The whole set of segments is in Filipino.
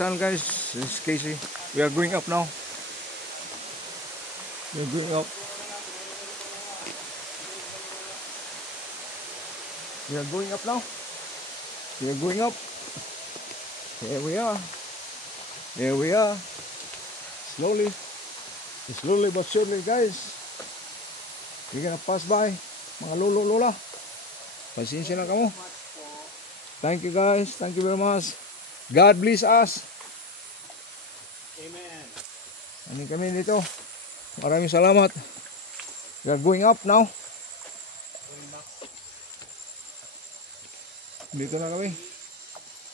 channel, guys. This is Casey. We are going up now. We are going up. We are going up now. We are going up. Here we are. Here we are. Slowly. Slowly but surely, guys. We're gonna pass by. Mga lolo, lola. Pasensya na kamo. Thank you, guys. Thank you very much. God bless us. Amen. Ano kami dito. Maraming salamat. We are going up now. Dito na kami.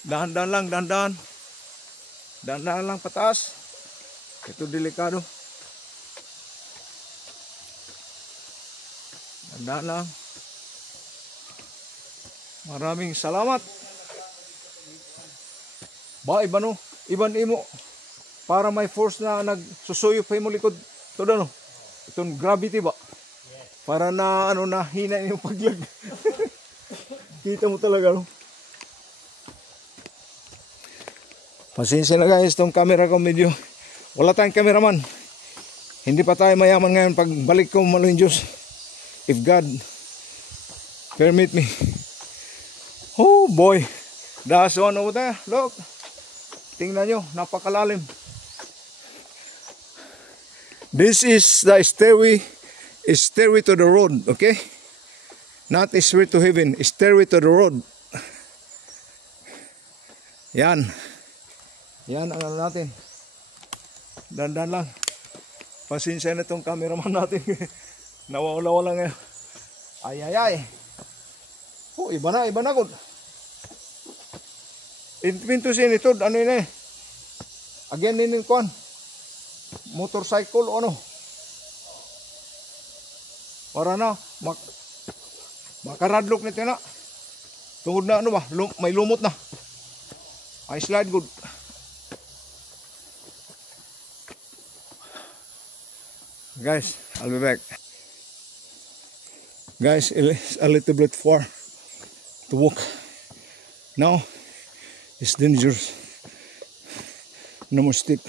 Dahan-dahan lang, dahan-dahan. Dahan-dahan lang pataas. Ito delikado. Dahan-dahan lang. Maraming salamat. Ba, iba no? Iban imo. Para may force na nagsusuyo pa mo likod. Ito no? Itong gravity ba? Para na ano na hina yung paglag. Kita mo talaga no? Pasensya na guys, itong camera ko medyo wala tayong cameraman. Hindi pa tayo mayaman ngayon. Pag balik ko maluin Diyos, if God permit me. Oh boy, that's one over there. Look, tingnan nyo, napakalalim. This is the stairway to the road, okay? Not stairway to heaven, stairway to the road. Yan. Yan ang ano natin. Dandan lang. Pasensya na itong cameraman natin. Nawawala ngayon. Ay ay ay. Oh, iba na good. Pinto sin ito, ano yun eh. Again din yung kuhan. Motorcycle o ano. Para na, makaradlock nito na. Tungod na ano ba, may lumot na. Ay slide good. Guys, I'll be back. Guys, it's a little bit far to walk. Now, it's dangerous. No more steep.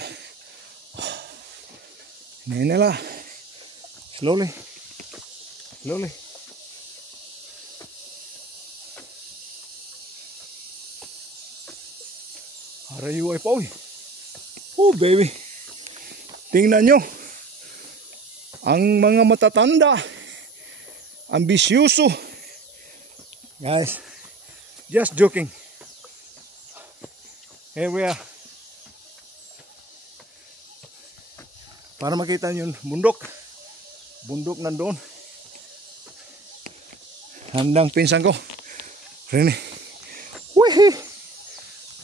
Nila. Slowly. Slowly. Harayu ay pa. Oh, baby. Tingnan nyo. Ang mga matatanda. Ambisyoso. Guys, just joking. Here we are. Para makita nyo yung bundok. Bundok nandoon. Handang pinsan ko. Rene. Wehe.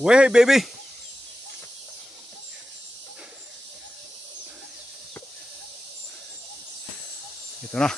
Wehe baby. Ito na.